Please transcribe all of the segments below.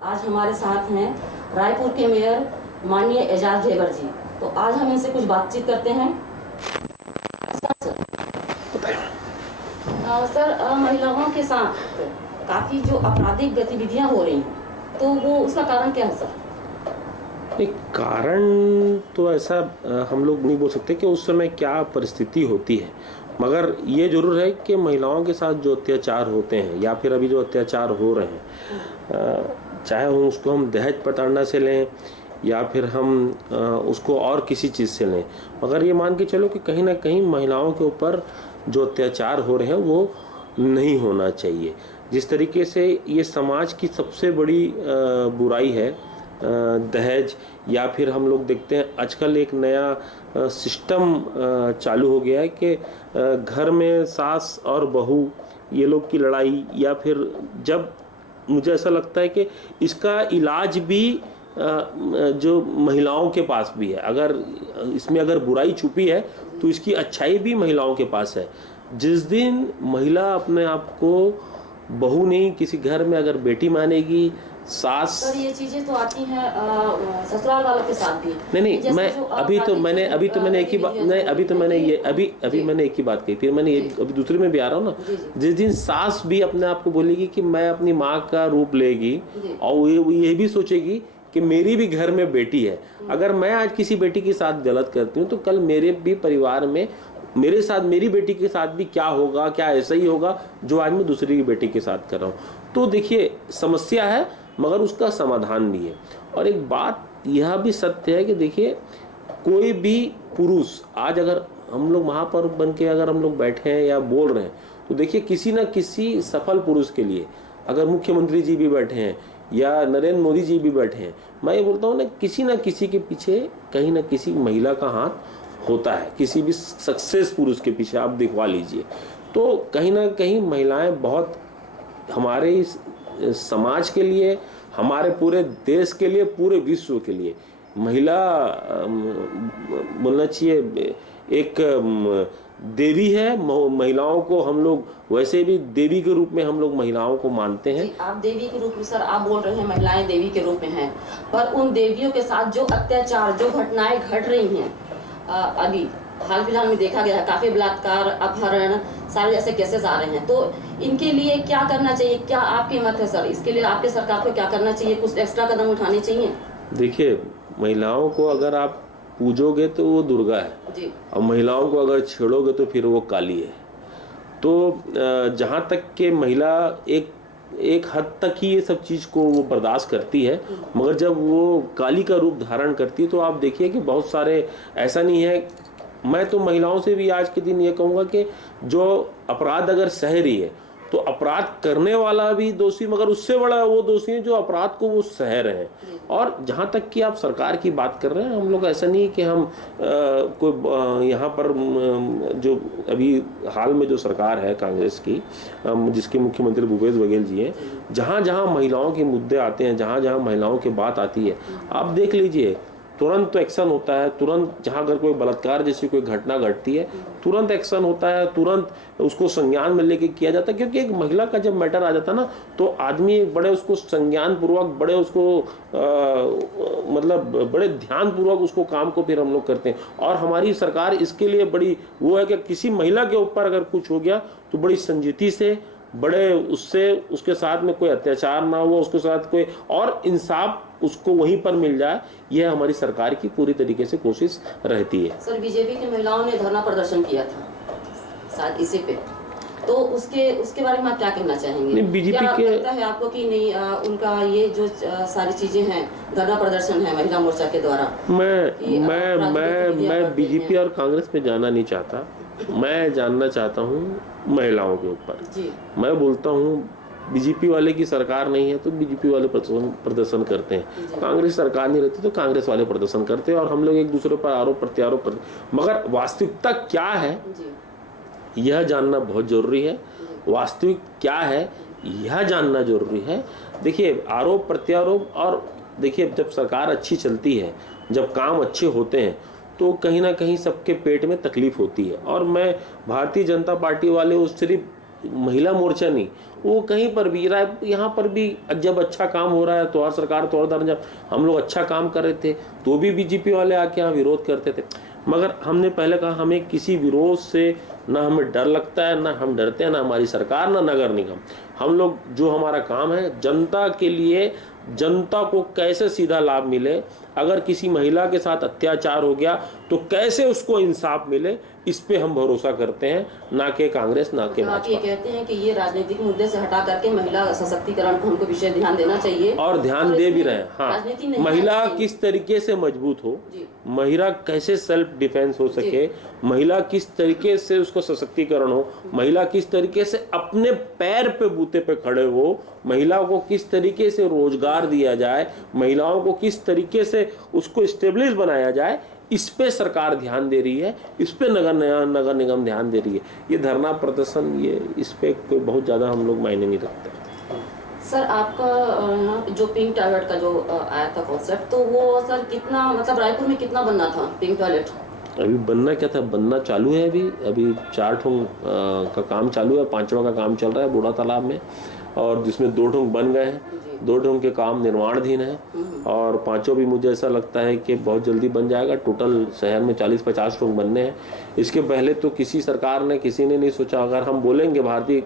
आज हमारे साथ हैं रायपुर के मेयर माननीय एजाज ढेबर जी। तो आज हम इनसे कुछ बातचीत करते हैं। सर, महिलाओं के साथ काफ़ी जो आपराधिक गतिविधियां हो रही हैं, तो वो उसका कारण क्या है सर? एक कारण तो ऐसा हम लोग नहीं बोल सकते कि उस समय क्या परिस्थिति होती है, मगर ये जरूर है कि महिलाओं के साथ जो अत्याचार होते हैं या फिर अभी जो अत्याचार हो रहे हैं, चाहे उसको हम दहेज प्रताड़ना से लें या फिर हम उसको और किसी चीज़ से लें, मगर ये मान के चलो कि कहीं ना कहीं महिलाओं के ऊपर जो अत्याचार हो रहे हैं वो नहीं होना चाहिए। जिस तरीके से ये समाज की सबसे बड़ी बुराई है दहेज, या फिर हम लोग देखते हैं आजकल एक नया सिस्टम चालू हो गया है कि घर में सास और बहू ये लोग की लड़ाई, या फिर जब मुझे ऐसा लगता है कि इसका इलाज भी जो महिलाओं के पास भी है। अगर इसमें अगर बुराई छुपी है तो इसकी अच्छाई भी महिलाओं के पास है। जिस दिन महिला अपने आप को बहू नहीं, किसी घर में अगर बेटी मानेगी, सास। सर, ये चीजें तो आती हैं ससुराल वालों के साथ भी। नहीं, मैं अभी तो मैंने एक ही बात, नहीं अभी तो मैंने ये अभी मैंने एक ही बात कही, फिर मैंने ये अभी दूसरे में भी आ रहा हूँ ना। जिस दिन सास भी अपने आप को बोलेगी कि मैं अपनी माँ का रूप लेगी और वो ये भी सोचेगी कि मेरी भी घर में बेटी है। अगर मैं आज किसी बेटी के साथ गलत करती हूँ तो कल मेरे भी परिवार में मेरे साथ, मेरी बेटी के साथ भी क्या होगा, क्या ऐसा ही होगा जो आज मैं दूसरी की बेटी के साथ कर रहा हूँ। तो देखिए, समस्या है मगर उसका समाधान भी है। और एक बात यह भी सत्य है कि देखिए, कोई भी पुरुष आज अगर हम लोग महापौर बन के अगर हम लोग बैठे हैं या बोल रहे हैं, तो देखिए किसी न किसी सफल पुरुष के लिए, अगर मुख्यमंत्री जी भी बैठे हैं या नरेंद्र मोदी जी भी बैठे हैं, मैं ये बोलता हूँ ना, किसी न किसी के पीछे कहीं ना किसी महिला का हाथ होता है। किसी भी सक्सेस पुरुष के पीछे आप दिखवा लीजिए, तो कहीं ना कहीं महिलाएं बहुत हमारे इस समाज के लिए, हमारे पूरे देश के लिए, पूरे विश्व के लिए महिला बोलना चाहिए एक देवी है। महिलाओं को हम लोग वैसे भी देवी के रूप में हम लोग महिलाओं को मानते हैं। आप देवी के रूप में, सर आप बोल रहे हैं महिलाएं देवी के रूप में हैं, पर उन देवियों के साथ जो अत्याचार, जो घटनाएं घट रही हैं, अभी हाल फिलहाल में देखा गया है, काफी बलात्कार, अपहरण, सारे जैसे केसेस आ रहे हैं, तो इनके लिए क्या करना चाहिए? क्या आपकी मत है सर? इसके लिए आपके सरकार को क्या करना चाहिए? कुछ एक्स्ट्रा कदम उठाने चाहिए? देखिए, महिलाओं को अगर आप पूजोगे तो वो दुर्गा है जी, और महिलाओं को अगर छेड़ोगे तो फिर वो काली है। तो जहाँ तक कि महिला एक हद तक ही ये सब चीज़ को वो बर्दाश्त करती है, मगर जब वो काली का रूप धारण करती है तो आप देखिए कि बहुत सारे, ऐसा नहीं है, मैं तो महिलाओं से भी आज के दिन ये कहूँगा कि जो अपराध अगर सह रही है तो अपराध करने वाला भी दोषी, मगर उससे बड़ा वो दोषी है जो अपराध को वो सह रहे हैं। और जहाँ तक कि आप सरकार की बात कर रहे हैं, हम लोग ऐसा नहीं है कि हम कोई यहाँ पर जो अभी हाल में जो सरकार है कांग्रेस की, जिसके मुख्यमंत्री भूपेश बघेल जी हैं, जहाँ जहाँ महिलाओं के मुद्दे आते हैं, जहाँ जहाँ महिलाओं की बात आती है, आप देख लीजिए तुरंत तो एक्शन होता है। तुरंत जहाँ अगर कोई बलात्कार जैसी कोई घटना घटती है, तुरंत एक्शन होता है, तुरंत उसको संज्ञान में लेके किया जाता है। क्योंकि एक महिला का जब मैटर आ जाता है ना, तो आदमी एक बड़े उसको संज्ञान पूर्वक, बड़े उसको मतलब बड़े ध्यान पूर्वक उसको काम को फिर हम लोग करते हैं। और हमारी सरकार इसके लिए बड़ी वो है कि किसी महिला के ऊपर अगर कुछ हो गया तो बड़ी संजीती से, बड़े उससे, उसके साथ में कोई अत्याचार ना हो, उसके साथ कोई और इंसाफ उसको वहीं पर मिल जाए, यह हमारी सरकार की पूरी तरीके से कोशिश रहती है। सर, बीजेपी की महिलाओं ने धरना प्रदर्शन किया था शायद इसी पे, तो उसके बारे में आप क्या कहना चाहेंगे? नहीं, बीजेपी के लगता है आपको कि नहीं उनका ये जो सारी चीजें हैं, धरना प्रदर्शन है महिला मोर्चा के द्वारा? मैं बीजेपी और कांग्रेस में जाना नहीं चाहता। मैं जानना चाहता हूँ महिलाओं के ऊपर। मैं बोलता हूँ बीजेपी वाले की सरकार नहीं है तो बीजेपी वाले प्रदर्शन करते हैं, कांग्रेस सरकार नहीं रहती तो कांग्रेस वाले प्रदर्शन करते हैं, और हम लोग एक दूसरे पर आरोप प्रत्यारोप करते हैं। मगर वास्तविकता क्या है यह जानना बहुत जरूरी है। वास्तविक क्या है यह जानना जरूरी है। देखिए, आरोप प्रत्यारोप, और देखिए जब सरकार अच्छी चलती है, जब काम अच्छे होते हैं, तो कहीं ना कहीं सबके पेट में तकलीफ होती है। और मैं भारतीय जनता पार्टी वाले वो सिर्फ महिला मोर्चा नहीं, वो कहीं पर भी यहाँ पर भी जब अच्छा काम हो रहा है तो हर सरकार तो और जब हम लोग अच्छा काम कर रहे थे तो भी बीजेपी वाले आके यहाँ विरोध करते थे। मगर हमने पहले कहा हमें किसी विरोध से ना हमें डर लगता है, ना हम डरते हैं, ना हमारी सरकार, ना नगर निगम। हम लोग जो हमारा काम है जनता के लिए, जनता को कैसे सीधा लाभ मिले, अगर किसी महिला के साथ अत्याचार हो गया तो कैसे उसको इंसाफ मिले, इस पे हम भरोसा करते हैं, ना कि कांग्रेस, ना कि आप ये कहते हैं कि ये राजनीतिक मुद्दे से हटा करके महिला सशक्तिकरण को हमको विशेष ध्यान देना चाहिए और ध्यान दे भी रहे हैं। हाँ, महिला किस तरीके से मजबूत हो, महिला कैसे सेल्फ डिफेंस हो सके, महिला किस तरीके से उसको सशक्तिकरण हो, महिला किस तरीके से अपने पैर पे बूते पे खड़े हो, महिलाओं को किस तरीके से रोजगार दिया जाए, महिलाओं को किस तरीके से उसको स्टेब्लिश बनाया जाए, इस पे सरकार ध्यान दे रही है, इस पे नगर निगम ध्यान दे रही है। ये धरना प्रदर्शन, ये इस पे कोई बहुत ज़्यादा हम लोग मायने नहीं रखते। सर आपका जो पिंक टॉयलेट का जो आया था कॉन्सेप्ट, तो वो सर कितना, मतलब रायपुर में कितना बनना था पिंक टॉयलेट? अभी बनना क्या था, बनना चालू है। अभी 4 ठोंग का काम चालू है, 5वां का काम चल रहा है बूढ़ा तालाब में, और जिसमें 2 ठोंग बन गए हैं, 2 ठोंग के काम निर्माणाधीन है, और 5वां भी मुझे ऐसा लगता है कि बहुत जल्दी बन जाएगा। टोटल शहर में 40-50 ठोंग बनने हैं। इसके पहले तो किसी सरकार ने, किसी ने नहीं सोचा। अगर हम बोलेंगे भारतीय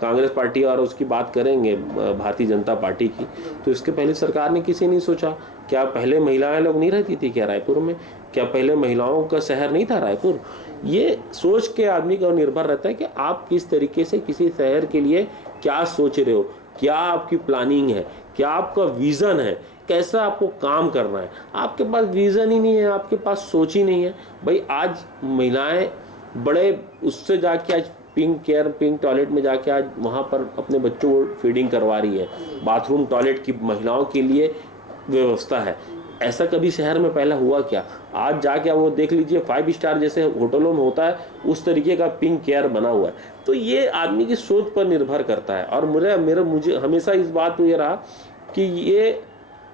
कांग्रेस पार्टी और उसकी बात करेंगे भारतीय जनता पार्टी की, तो इसके पहले सरकार ने किसी नहीं सोचा। क्या पहले महिलाएं लोग नहीं रहती थी क्या रायपुर में? क्या पहले महिलाओं का शहर नहीं था रायपुर? ये सोच के आदमी का निर्भर रहता है कि आप किस तरीके से किसी शहर के लिए क्या सोच रहे हो, क्या आपकी प्लानिंग है, क्या आपका विजन है, कैसा आपको काम करना है। आपके पास विजन ही नहीं है, आपके पास सोच ही नहीं है। भाई आज महिलाएं बड़े उससे जाके आज पिंक टॉयलेट में जाके आज वहाँ पर अपने बच्चों को फीडिंग करवा रही है। बाथरूम टॉयलेट की महिलाओं के लिए व्यवस्था है। ऐसा कभी शहर में पहले हुआ क्या? आज जाके वो देख लीजिए 5 स्टार जैसे होटलों में होता है उस तरीके का पिंक केयर बना हुआ है। तो ये आदमी की सोच पर निर्भर करता है। और मुझे हमेशा इस बात पे ये रहा कि ये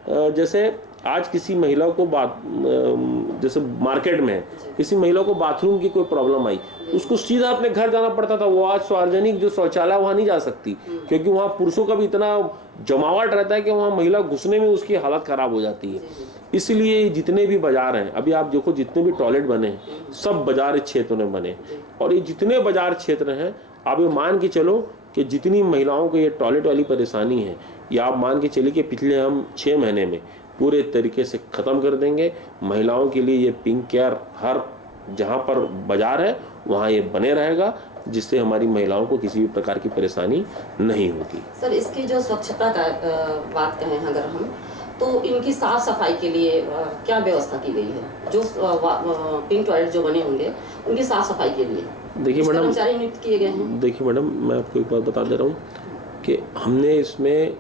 जैसे आज किसी महिला को जैसे मार्केट में है, किसी महिला को बाथरूम की कोई प्रॉब्लम आई, उसको सीधा अपने घर जाना पड़ता था। वो आज सार्वजनिक जो शौचालय वहाँ नहीं जा सकती, क्योंकि वहाँ पुरुषों का भी इतना जमावट रहता है कि वहाँ महिला घुसने में उसकी हालत खराब हो जाती है। इसलिए जितने भी बाजार हैं, अभी आप देखो जितने भी टॉयलेट बने हैं सब बाजार क्षेत्र में बने, और ये जितने बाजार क्षेत्र हैं आप ये मान के चलो कि जितनी महिलाओं को ये टॉयलेट वाली परेशानी है, या आप मान के चलिए कि पिछले हम 6 महीने में पूरे तरीके से ख़त्म कर देंगे। महिलाओं के लिए ये पिंक केयर हर जहाँ पर बाजार है वहाँ ये बने रहेगा, जिससे हमारी महिलाओं को किसी भी प्रकार की परेशानी नहीं होगी। सर इसकी जो स्वच्छता का बात कहें अगर हम, तो इनकी साफ सफाई के लिए क्या व्यवस्था की गई है? जो पिंक टॉयलेट जो बने होंगे उनकी साफ सफाई के लिए देखिए मैडम, कर्मचारी नियुक्त किए गए हैं। देखिए मैडम, मैं आपको एक बात बता दे रहा हूँ कि हमने इसमें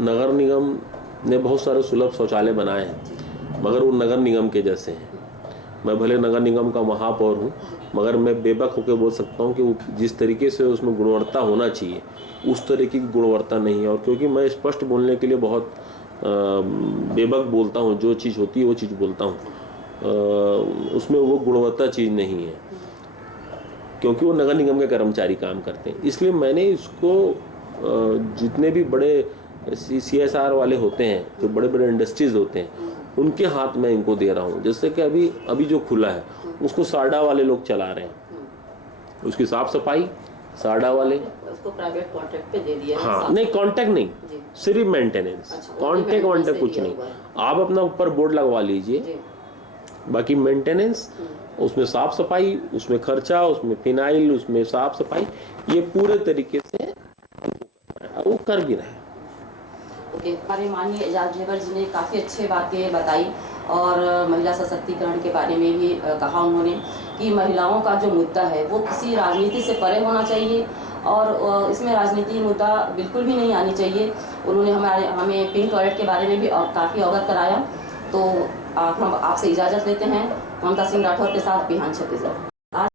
नगर निगम ने बहुत सारे सुलभ शौचालय बनाए हैं, मगर वो नगर निगम के जैसे हैं। मैं भले नगर निगम का महापौर हूँ, मगर मैं बेबक होकर बोल सकता हूँ कि वो जिस तरीके से उसमें गुणवत्ता होना चाहिए उस तरीके की गुणवत्ता नहीं है। और क्योंकि मैं स्पष्ट बोलने के लिए बहुत बेबक बोलता हूँ, जो चीज़ होती है वो चीज़ बोलता हूँ, उसमें वो गुणवत्ता चीज़ नहीं है, क्योंकि वो नगर निगम के कर्मचारी काम करते हैं। इसलिए मैंने इसको जितने भी बड़े CSR वाले होते हैं, जो बड़े बड़े इंडस्ट्रीज होते हैं, उनके हाथ में इनको दे रहा हूँ। जैसे कि अभी जो खुला है उसको साडा वाले लोग चला रहे हैं, उसकी साफ सफाई साडा वाले, उसको प्राइवेट कॉन्ट्रैक्ट पे दे दिया है। हाँ, नहीं कॉन्ट्रैक्ट नहीं, सिर्फ मेंटेनेंस। कॉन्ट्रैक्ट कुछ नहीं, आप अपना ऊपर बोर्ड लगवा लीजिए, बाकी मेंटेनेंस, उसमें साफ सफाई, उसमें खर्चा, उसमें फिनाइल, उसमें साफ सफाई, ये पूरे तरीके से वो कर भी रहे हैं। हमारे माननीय एजाज ढेबर जी ने काफ़ी अच्छी बातें बताई, और महिला सशक्तिकरण के बारे में भी कहा उन्होंने कि महिलाओं का जो मुद्दा है वो किसी राजनीति से परे होना चाहिए, और इसमें राजनीति मुद्दा बिल्कुल भी नहीं आनी चाहिए। उन्होंने हमें पिंक टॉयलेट के बारे में भी काफ़ी अवगत कराया। तो हम आपसे इजाज़त लेते हैं। ममता सिंह राठौर के साथ बिहान छत्तीसगढ़।